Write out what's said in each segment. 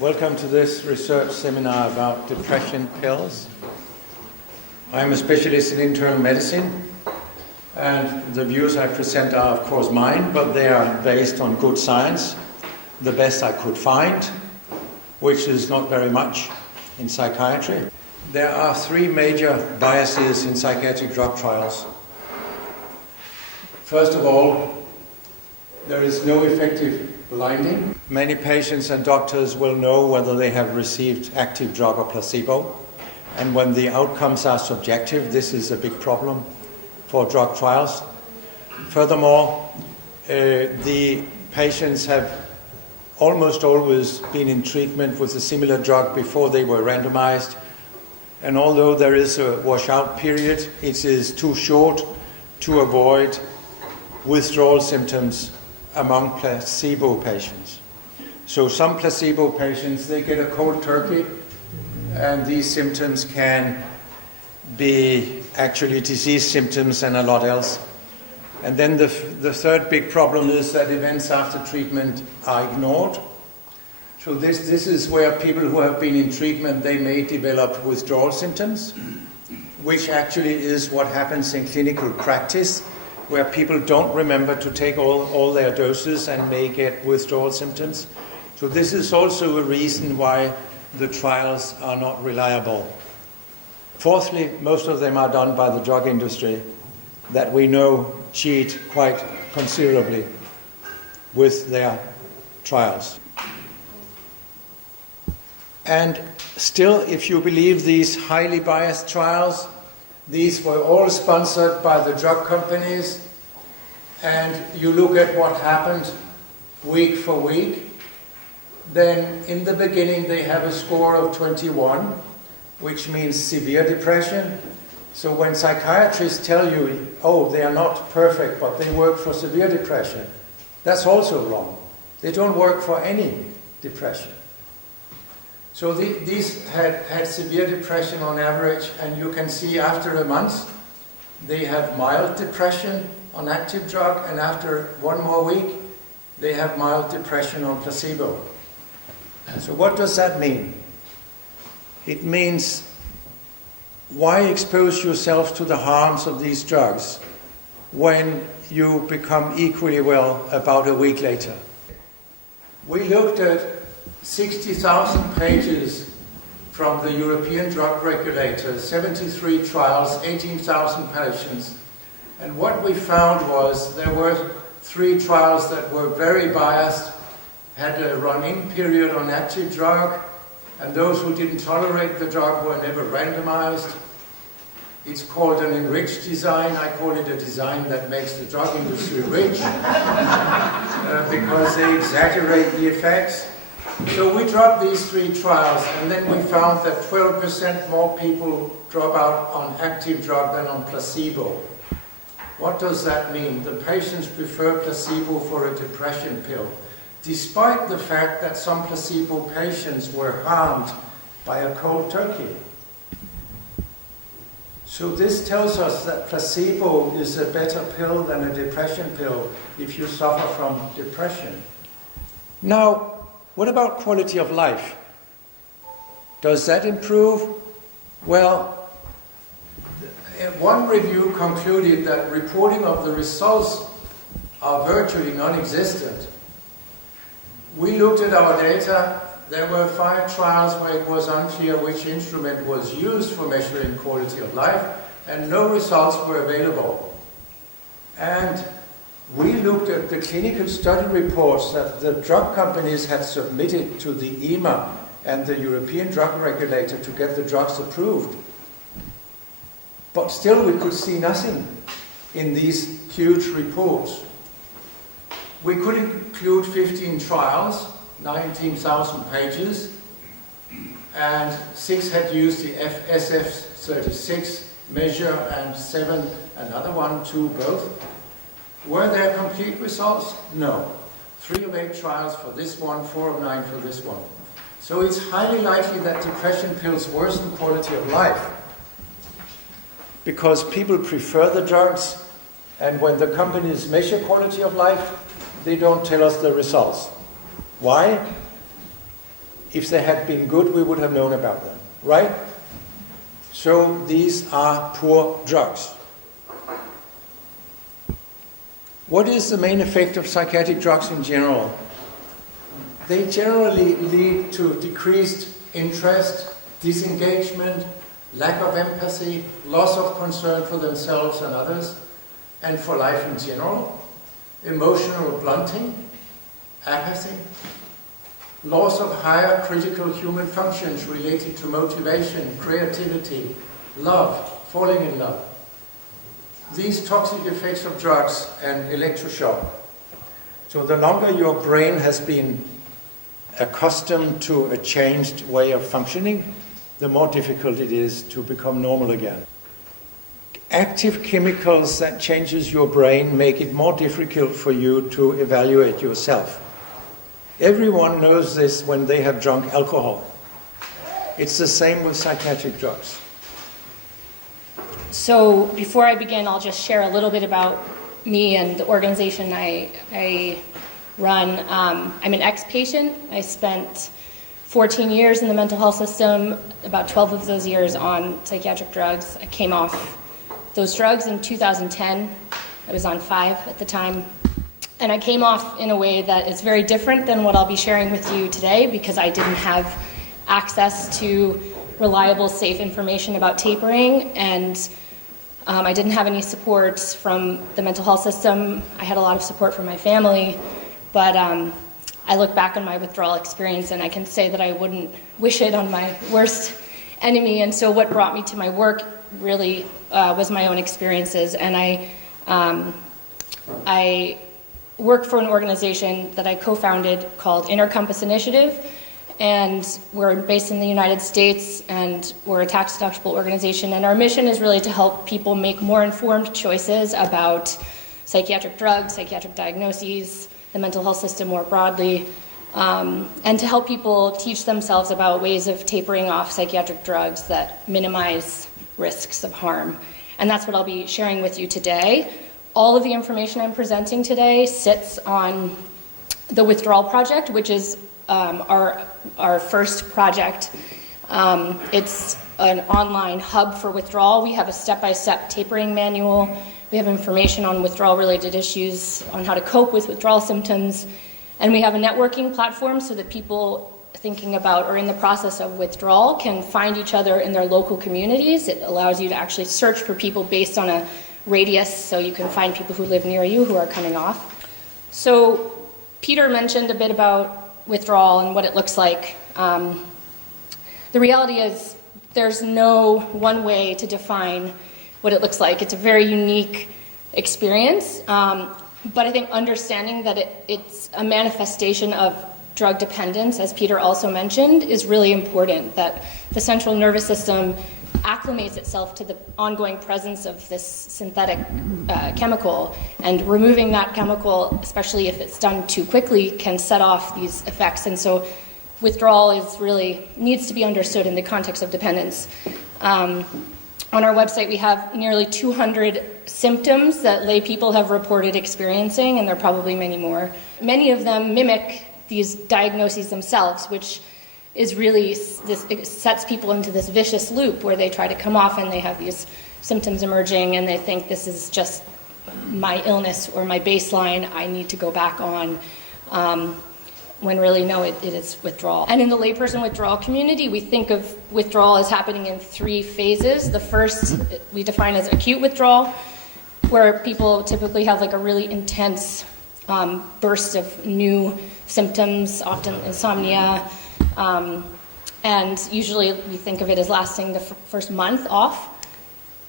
Welcome to this research seminar about depression pills. I'm a specialist in internal medicine, and the views I present are of course mine, but they are based on good science, the best I could find, which is not very much in psychiatry. There are three major biases in psychiatric drug trials. First of all, there is no effective blinding. Many patients and doctors will know whether they have received active drug or placebo. And when the outcomes are subjective, this is a big problem for drug trials. Furthermore, the patients have almost always been in treatment with a similar drug before they were randomized. And although there is a washout period, it is too short to avoid withdrawal symptoms among placebo patients. So some placebo patients, they get a cold turkey, and these symptoms can be actually disease symptoms and a lot else. And then the third big problem is that events after treatment are ignored. So this is where people who have been in treatment, they may develop withdrawal symptoms, which actually is what happens in clinical practice, where people don't remember to take all their doses and may get withdrawal symptoms. So this is also a reason why the trials are not reliable. Fourthly, most of them are done by the drug industry that we know cheat quite considerably with their trials. And still, if you believe these highly biased trials, these were all sponsored by the drug companies, and you look at what happened week for week, then in the beginning they have a score of 21, which means severe depression. So when psychiatrists tell you, oh, they are not perfect, but they work for severe depression, that's also wrong. They don't work for any depression. So these had severe depression on average, and you can see after a month they have mild depression on active drug, and after one more week they have mild depression on placebo. So what does that mean? It means, why expose yourself to the harms of these drugs when you become equally well about a week later? We looked at 60,000 pages from the European drug regulator, 73 trials, 18,000 patients. And what we found was there were 3 trials that were very biased, had a run-in period on active drug, and those who didn't tolerate the drug were never randomized. It's called an enriched design. I call it a design that makes the drug industry rich because they exaggerate the effects. So we dropped these 3 trials, and then we found that 12% more people drop out on active drug than on placebo. What does that mean? The patients prefer placebo for a depression pill, despite the fact that some placebo patients were harmed by a cold turkey. So this tells us that placebo is a better pill than a depression pill if you suffer from depression. Now, what about quality of life? Does that improve? Well, one review concluded that reporting of the results are virtually non-existent. We looked at our data. There were 5 trials where it was unclear which instrument was used for measuring quality of life, and no results were available. And we looked at the clinical study reports that the drug companies had submitted to the EMA and the European drug regulator to get the drugs approved. But still we could see nothing in these huge reports. We could include 15 trials, 19,000 pages, and 6 had used the SF36 measure, and 7, another one, 2 both. Were there complete results? No. 3 of 8 trials for this one, 4 of 9 for this one. So it's highly likely that depression pills worsen quality of life, because people prefer the drugs, and when the companies measure quality of life, they don't tell us the results. Why? If they had been good, we would have known about them, right? So these are poor drugs. What is the main effect of psychiatric drugs in general? They generally lead to decreased interest, disengagement, lack of empathy, loss of concern for themselves and others, and for life in general, emotional blunting, apathy, loss of higher critical human functions related to motivation, creativity, love, falling in love. These toxic effects of drugs and electroshock. So the longer your brain has been accustomed to a changed way of functioning, the more difficult it is to become normal again. Active chemicals that changes your brain make it more difficult for you to evaluate yourself. Everyone knows this when they have drunk alcohol. It's the same with psychiatric drugs. So before I begin, I'll just share a little bit about me and the organization I run. I'm an ex-patient. I spent 14 years in the mental health system, about 12 of those years on psychiatric drugs. I came off those drugs in 2010. I was on 5 at the time. And I came off in a way that is very different than what I'll be sharing with you today, because I didn't have access to reliable, safe information about tapering, and I didn't have any support from the mental health system. I had a lot of support from my family, but I look back on my withdrawal experience and I can say that I wouldn't wish it on my worst enemy. And so what brought me to my work really was my own experiences. And I work for an organization that I co-founded called Inner Compass Initiative. And we're based in the United States, and we're a tax-deductible organization. And our mission is really to help people make more informed choices about psychiatric drugs, psychiatric diagnoses, the mental health system more broadly, and to help people teach themselves about ways of tapering off psychiatric drugs that minimize risks of harm. And that's what I'll be sharing with you today. All of the information I'm presenting today sits on the Withdrawal Project, which is our first project. It's an online hub for withdrawal. We have a step-by-step tapering manual. We have information on withdrawal-related issues, on how to cope with withdrawal symptoms. And we have a networking platform so that people thinking about or in the process of withdrawal can find each other in their local communities. It allows you to actually search for people based on a radius, so you can find people who live near you who are coming off. So Peter mentioned a bit about withdrawal and what it looks like. The reality is there's no one way to define what it looks like. It's a very unique experience, but I think understanding that it's a manifestation of drug dependence, as Peter also mentioned, is really important, that the central nervous system acclimates itself to the ongoing presence of this synthetic chemical, and removing that chemical, especially if it's done too quickly, can set off these effects. And so withdrawal needs to be understood in the context of dependence. On our website, we have nearly 200 symptoms that lay people have reported experiencing, and there are probably many more. Many of them mimic these diagnoses themselves, which is really, it sets people into this vicious loop where they try to come off and they have these symptoms emerging and they think this is just my illness or my baseline, I need to go back on, when really, no, it is withdrawal. And in the layperson withdrawal community, we think of withdrawal as happening in 3 phases. The first we define as acute withdrawal, where people typically have like a really intense burst of new symptoms, often insomnia, and usually we think of it as lasting the first month off.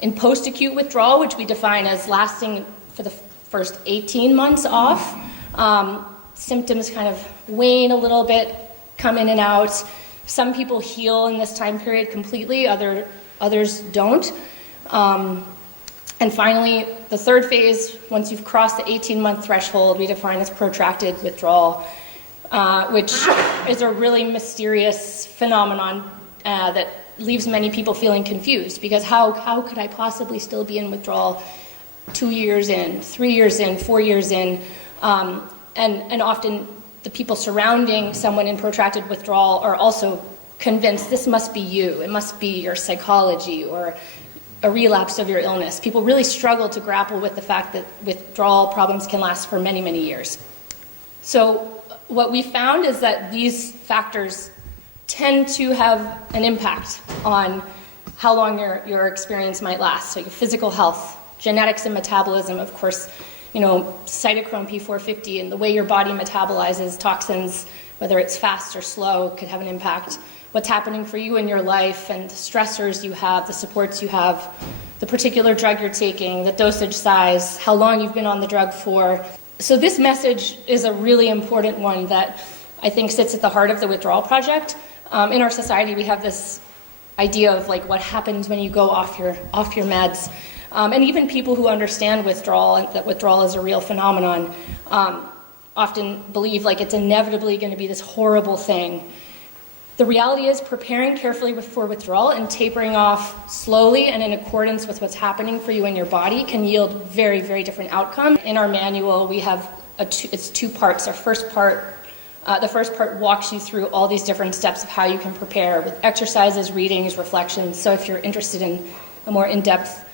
In post-acute withdrawal, which we define as lasting for the first 18 months off, symptoms kind of wane a little bit, come in and out. Some people heal in this time period completely, others don't. And finally, the third phase, once you've crossed the 18-month threshold, we define as protracted withdrawal, which is a really mysterious phenomenon that leaves many people feeling confused, because how could I possibly still be in withdrawal 2 years in, 3 years in, 4 years in? And often the people surrounding someone in protracted withdrawal are also convinced this must be you, it must be your psychology or a relapse of your illness. People really struggle to grapple with the fact that withdrawal problems can last for many, many years. So what we found is that these factors tend to have an impact on how long your experience might last. So your physical health, genetics and metabolism, of course, cytochrome P450 and the way your body metabolizes toxins, whether it's fast or slow, could have an impact. What's happening for you in your life and the stressors you have, the supports you have, the particular drug you're taking, the dosage size, how long you've been on the drug for. So this message is a really important one that I think sits at the heart of the withdrawal project. In our society, we have this idea of like what happens when you go off your meds. And even people who understand withdrawal and that withdrawal is a real phenomenon often believe like it's inevitably going to be this horrible thing. The reality is preparing carefully for withdrawal and tapering off slowly and in accordance with what's happening for you in your body can yield very, very different outcomes. In our manual, we have it's two parts. The first part walks you through all these different steps of how you can prepare with exercises, readings, reflections. So if you're interested in a more in-depth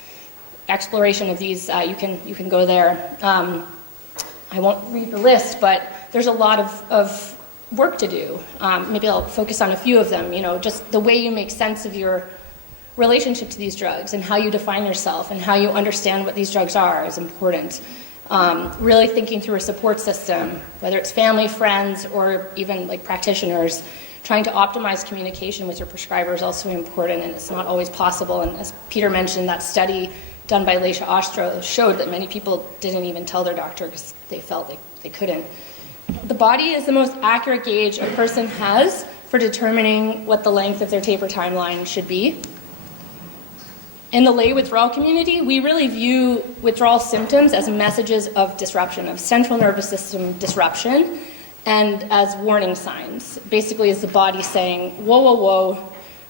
exploration of these, you can go there. I won't read the list, but there's a lot of work to do. Maybe I'll focus on a few of them. Just the way you make sense of your relationship to these drugs and how you define yourself and how you understand what these drugs are is important. Really thinking through a support system, whether it's family, friends, or even like practitioners. Trying to optimize communication with your prescriber is also important, and it's not always possible. And as Peter mentioned, that study done by Leisha Ostro showed that many people didn't even tell their doctor because they felt like they couldn't. The body is the most accurate gauge a person has for determining what the length of their taper timeline should be. In the lay withdrawal community, we really view withdrawal symptoms as messages of disruption, of central nervous system disruption, and as warning signs. Basically, as the body saying, whoa, whoa, whoa,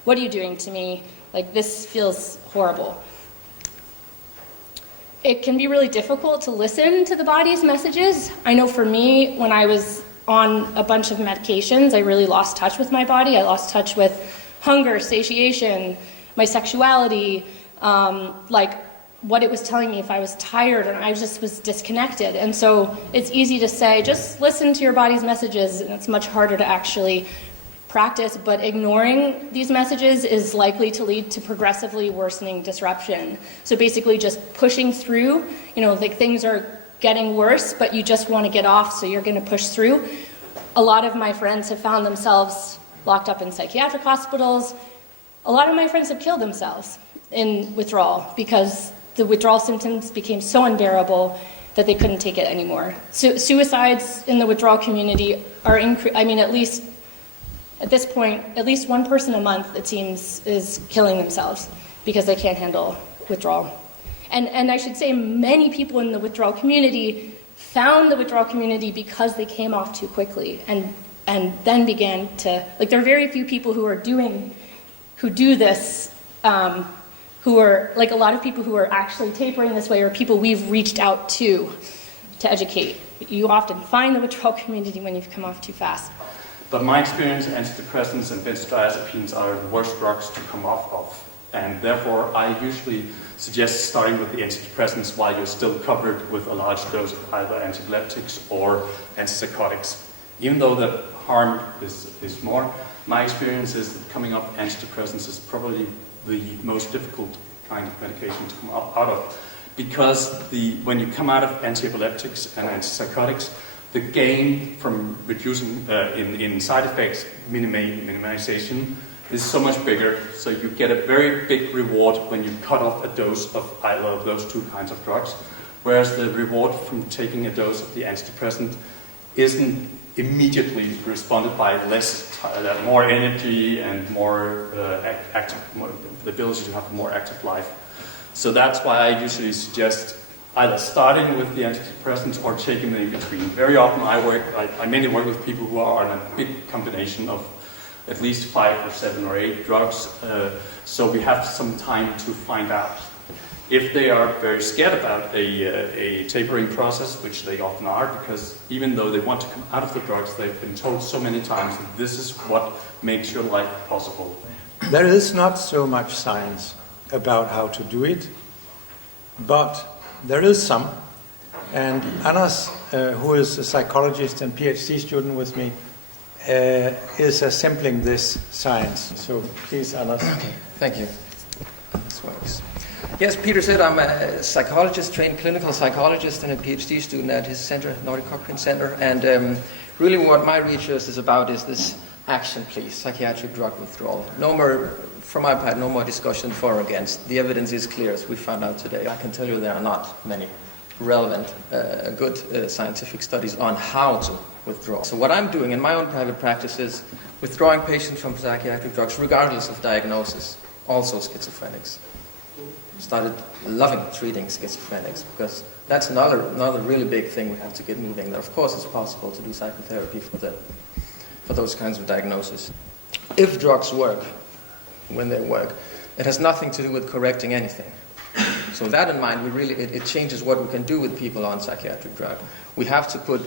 what are you doing to me? Like, this feels horrible. It can be really difficult to listen to the body's messages. I know for me, when I was on a bunch of medications, I really lost touch with my body. I lost touch with hunger, satiation, my sexuality, like what it was telling me if I was tired, and I just was disconnected. And so it's easy to say, just listen to your body's messages, and it's much harder to actually practice, but ignoring these messages is likely to lead to progressively worsening disruption. So basically just pushing through, like things are getting worse, but you just want to get off, so you're going to push through. A lot of my friends have found themselves locked up in psychiatric hospitals. A lot of my friends have killed themselves in withdrawal because the withdrawal symptoms became so unbearable that they couldn't take it anymore. So suicides in the withdrawal community are at this point, at least one person a month, it seems, is killing themselves because they can't handle withdrawal. And I should say many people in the withdrawal community found the withdrawal community because they came off too quickly and then began to, there are very few people who do this, who are, a lot of people who are actually tapering this way are people we've reached out to educate. You often find the withdrawal community when you've come off too fast. But my experience, antidepressants and benzodiazepines are the worst drugs to come off of. And therefore, I usually suggest starting with the antidepressants while you're still covered with a large dose of either antiepileptics or antipsychotics. Even though the harm is more, my experience is that coming off antidepressants is probably the most difficult kind of medication to come out of. Because when you come out of antiepileptics and antipsychotics, the gain from reducing in side effects minimization is so much bigger, so you get a very big reward when you cut off a dose of either of those two kinds of drugs, whereas the reward from taking a dose of the antidepressant isn't immediately responded by more energy and more the ability to have a more active life. So that's why I usually suggest either starting with the antidepressants or taking them in between. Very often I mainly work with people who are on a big combination of at least 5 or 7 or 8 drugs, so we have some time to find out If they are very scared about a tapering process, which they often are, because even though they want to come out of the drugs, they've been told so many times that this is what makes your life possible. There is not so much science about how to do it, but there is some. And Anders, who is a psychologist and PhD student with me, is assembling this science. So please, Anders. Okay, thank you. This works. Yes, Peter said I'm a psychologist, trained clinical psychologist, and a PhD student at his center, Nordic Cochrane Center. And really what my research is about is this action, please, psychiatric drug withdrawal. No more, from my part, no more discussion for or against. The evidence is clear, as we found out today. I can tell you there are not many relevant, good scientific studies on how to withdraw. So what I'm doing in my own private practice is withdrawing patients from psychiatric drugs regardless of diagnosis, also schizophrenics. Started loving treating schizophrenics because that's another really big thing we have to get moving. Of course it's possible to do psychotherapy for those kinds of diagnoses. If drugs work, when they work, it has nothing to do with correcting anything. So that in mind, it changes what we can do with people on psychiatric drug. We have to put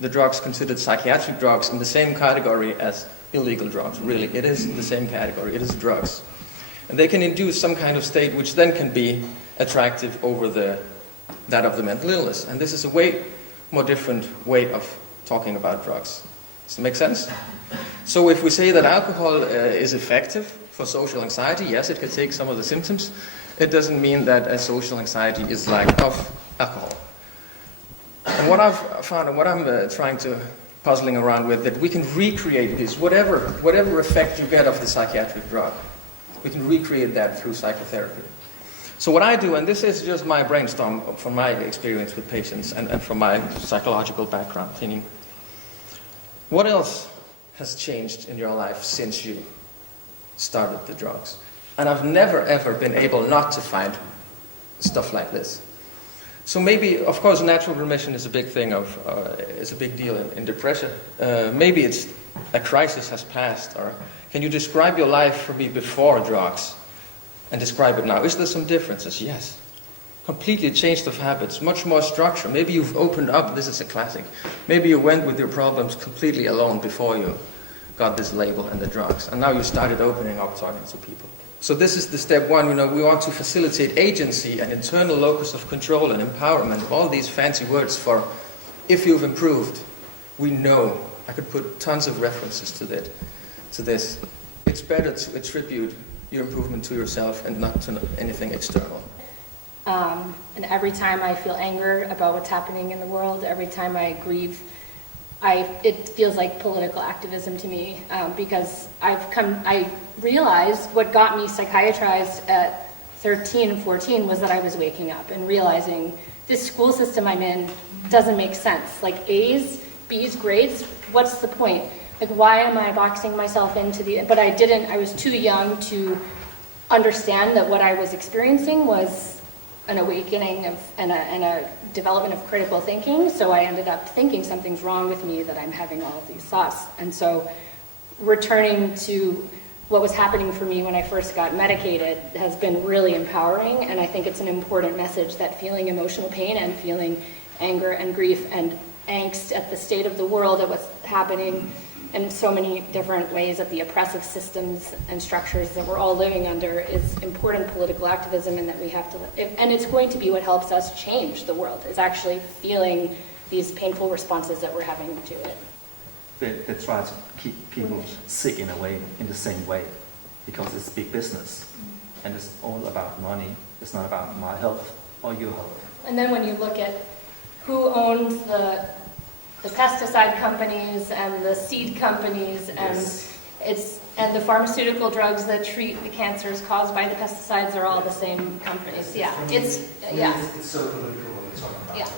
the drugs considered psychiatric drugs in the same category as illegal drugs. Really, it is in the same category. It is drugs. And they can induce some kind of state which then can be attractive over that of the mental illness. And this is a way more different way of talking about drugs. Does that make sense? So if we say that alcohol is effective for social anxiety, yes, it can take some of the symptoms. It doesn't mean that a social anxiety is lack of alcohol. And what I've found, and what I'm trying to puzzling around with, that we can recreate this, whatever effect you get of the psychiatric drug, we can recreate that through psychotherapy. So what I do, and this is just my brainstorm from my experience with patients and from my psychological background, thinking, what else has changed in your life since you started the drugs? And I've never ever been able not to find stuff like this. So maybe, of course, natural remission is a big thing is a big deal in depression. Maybe it's a crisis has passed, or can you describe your life for me before drugs and describe it now? Is there some differences? Yes. Completely changed of habits, much more structure. Maybe you've opened up, this is a classic. Maybe you went with your problems completely alone before you got this label and the drugs. And now you started opening up, talking to people. So this is the step one, we want to facilitate agency and internal locus of control and empowerment, all these fancy words for if you've improved, we know. I could put tons of references to this. It's better to attribute your improvement to yourself and not to anything external. And every time I feel anger about what's happening in the world, every time I grieve, it feels like political activism to me, because I realized what got me psychiatrized at 13 and 14 was that I was waking up and realizing this school system I'm in doesn't make sense. Like A's, B's, grades, what's the point? Like, why am I boxing myself into but I was too young to understand that what I was experiencing was an awakening and a development of critical thinking, so I ended up thinking something's wrong with me, that I'm having all of these thoughts. And so returning to what was happening for me when I first got medicated has been really empowering, and I think it's an important message that feeling emotional pain and feeling anger and grief and angst at the state of the world, at what's happening in so many different ways, at the oppressive systems and structures that we're all living under, is important political activism, and that we have to, and it's going to be what helps us change the world, is actually feeling these painful responses that we're having to it. They try to keep people sick in a way, in the same way, because it's big business, and it's all about money. It's not about my health or your health. And then when you look at who owns the pesticide companies and the seed companies, and Yes. and the pharmaceutical drugs that treat the cancers caused by the pesticides are all the same companies. Yeah, it's so political when we talk about yeah,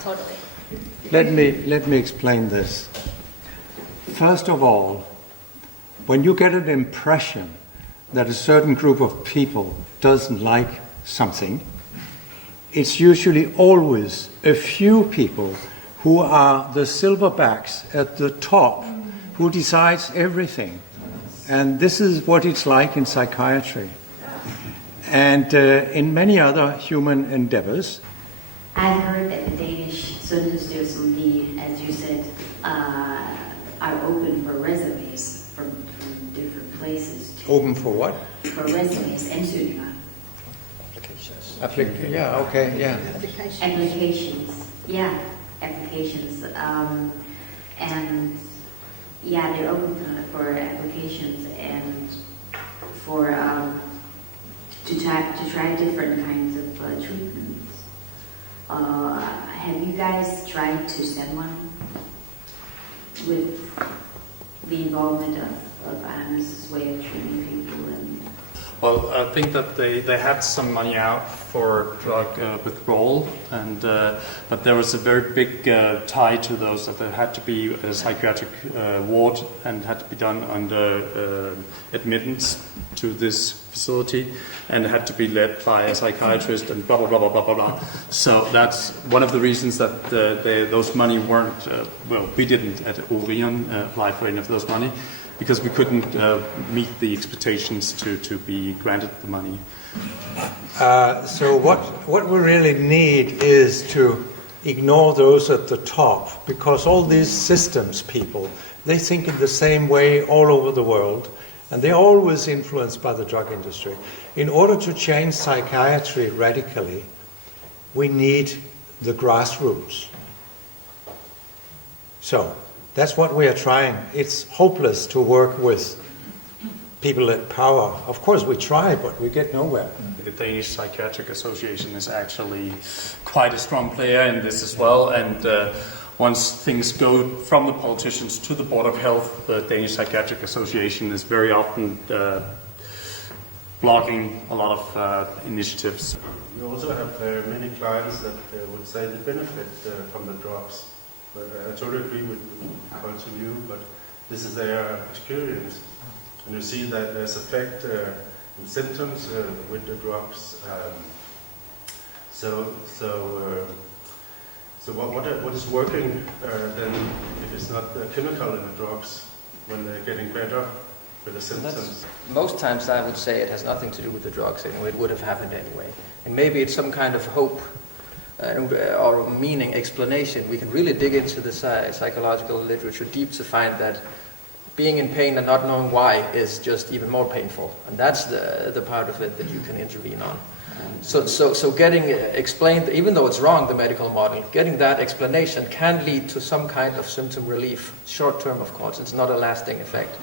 totally. Let me explain this. First of all, when you get an impression that a certain group of people doesn't like something, it's usually always a few people who are the silverbacks at the top, who decides everything. And this is what it's like in psychiatry. and in many other human endeavors. I've heard that the Danish Sundhedsstyrelsen, as you said, are open for resumes from different places. Open for what? For resumes, ansøgninger. Applications. Yeah, okay, yeah. Applications. Yeah, applications. And yeah, they're open for applications and for to try different kinds of treatments. Have you guys tried to send one with the involvement of Anders' way of treating people? Well, I think that they had some money out for drug withdrawal, and but there was a very big tie to those, that there had to be a psychiatric ward and had to be done under admittance to this facility, and it had to be led by a psychiatrist, and blah blah blah blah blah blah blah. So that's one of the reasons that those money weren't. Well, we didn't at Orion apply for any of those money, because we couldn't meet the expectations to be granted the money. So what we really need is to ignore those at the top, because all these systems people, they think in the same way all over the world, and they're always influenced by the drug industry. In order to change psychiatry radically, we need the grassroots. So that's what we are trying. It's hopeless to work with people at power. Of course we try, but we get nowhere. The Danish Psychiatric Association is actually quite a strong player in this as well, and once things go from the politicians to the Board of Health, the Danish Psychiatric Association is very often blocking a lot of initiatives. We also have many clients that would say they benefit from the drugs. But I totally agree with the points of view, but this is their experience. And you see that there's effect in symptoms with the drugs. So what is working then, if it's not the chemical in the drugs, when they're getting better with the symptoms? Most times I would say it has nothing to do with the drugs anyway. It would have happened anyway. And maybe it's some kind of hope or meaning explanation. We can really dig into the psychological literature deep to find that being in pain and not knowing why is just even more painful. And that's the part of it that you can intervene on. So getting explained, even though it's wrong, the medical model, getting that explanation can lead to some kind of symptom relief. Short term, of course, it's not a lasting effect.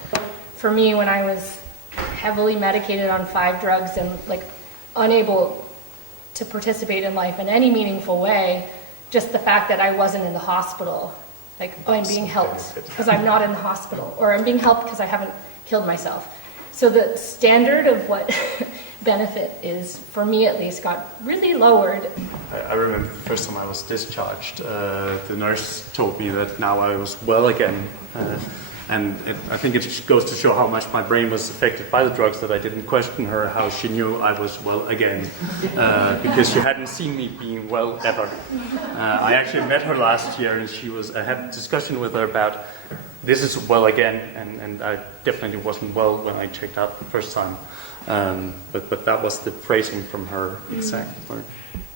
For me, when I was heavily medicated on 5 drugs and unable to participate in life in any meaningful way, just the fact that I wasn't in the hospital, I'm being helped because I'm not in the hospital, or I'm being helped because I haven't killed myself. So the standard of what benefit is, for me at least, got really lowered. I remember the first time I was discharged, the nurse told me that now I was well again. I think it goes to show how much my brain was affected by the drugs that I didn't question her how she knew I was well again, because she hadn't seen me being well ever. I actually met her last year, and I had a discussion with her about this is well again, and I definitely wasn't well when I checked out the first time. But that was the phrasing from her exact word.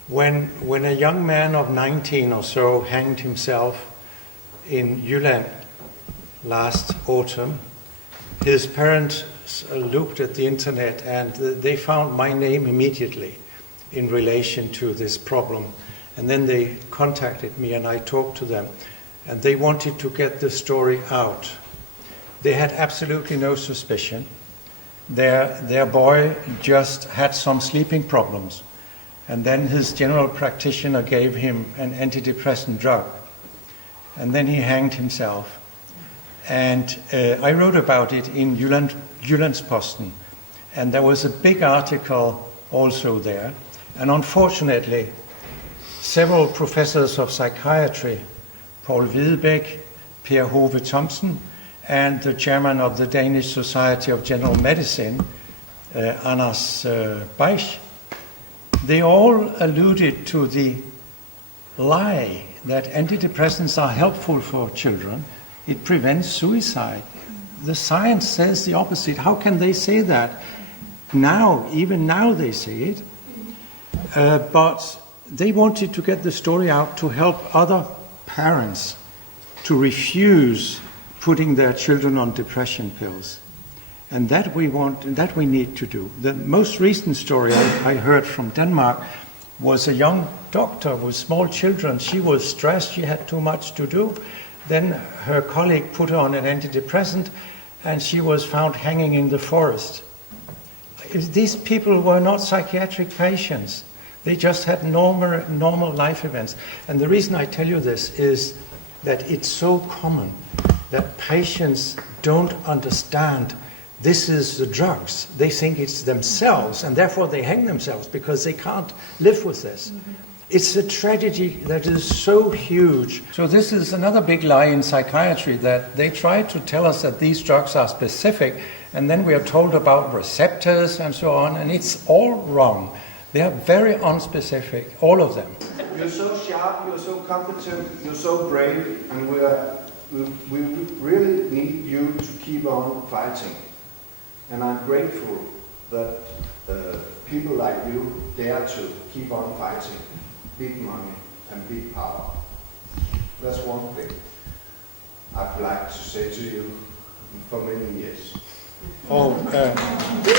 When a young man of 19 or so hanged himself in Jylland last autumn, his parents looked at the internet and they found my name immediately in relation to this problem. And then they contacted me and I talked to them. And they wanted to get the story out. They had absolutely no suspicion. Their boy just had some sleeping problems. And then his general practitioner gave him an antidepressant drug. And then he hanged himself. And I wrote about it in Jyllandsposten. And there was a big article also there. And unfortunately, several professors of psychiatry, Paul Hvidebæk, Per Hove Thomsen, and the chairman of the Danish Society of General Medicine, Anders Sørensen, they all alluded to the lie that antidepressants are helpful for children. It prevents suicide. The science says the opposite. How can they say that? now, even now they see it, but they wanted to get the story out to help other parents to refuse putting their children on depression pills. And that we want, and that we need to do. The most recent story I heard from Denmark was a young doctor with small children. She was stressed, she had too much to do. Then her colleague put her on an antidepressant and she was found hanging in the forest. These people were not psychiatric patients. They just had normal life events. And the reason I tell you this is that it's so common that patients don't understand this is the drugs. They think it's themselves, and therefore they hang themselves because they can't live with this. Mm-hmm. It's a tragedy that is so huge. So this is another big lie in psychiatry, that they try to tell us that these drugs are specific, and then we are told about receptors and so on, and it's all wrong. They are very unspecific, all of them. You're so sharp, you're so competent, you're so brave, and we really need you to keep on fighting. And I'm grateful that people like you dare to keep on fighting big money and big power. That's one thing I'd like to say to you for many years. Oh, thank you.